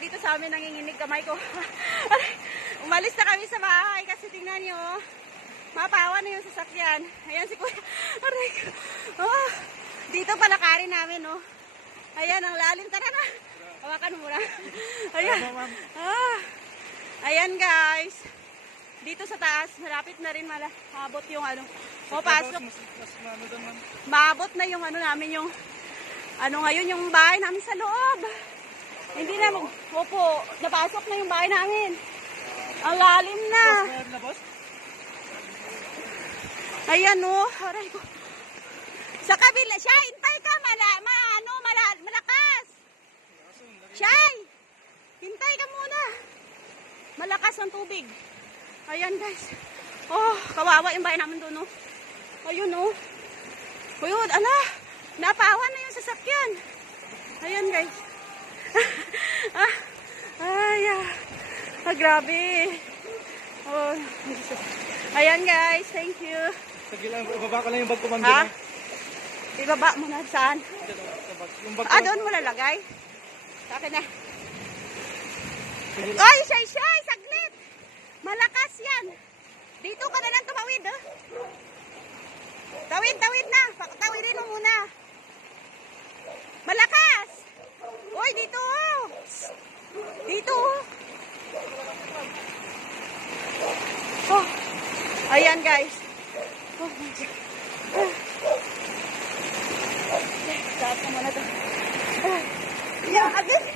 dito sa amin nanginginig kamay ko. Umalis na kami sa bahay kasi tingnan nyo, mapawa na yung sasakyan. Ayan si Kuya. Aray ko. Oh, dito palakarin namin, oh. Ayan, ang lalim. Tara na. Hawakan mo muna. Ayan. Ah. Ayan, guys. Dito sa taas, malapit na rin maabot yung ano. O, pasok. Maabot na yung ano namin, yung ano ngayon, yung bahay namin sa loob. Hindi na, opo, napasok na yung bahay namin. Ang lalim na. Ayan, oh. Aray ko. Sa kabila, siya, hintay ka, malakas. Shay, hintay ka muna. Malakas ang tubig. Ayan, guys. Oh, kawawa yung bahay namin doon, oh. Ayun, oh. Ayun, ala. Napawan na yung sasakyan. Ayan, guys. Grabe. Oh, ayan, guys. Thank you. Ibaba ko lang yung bag ko, ma'am. Ha? Ibaba mo na saan? Doon mo lalagay? Sa akin na. Ay, shay, saglit. Malakas yan. Dito ka na lang tumawid, oh. Tawid na. Tawidin mo muna. Malakas. Uy, dito, oh. Dito, oh. Oh. Ayan, guys. Oh, my God. Stop mo na ito. Agad.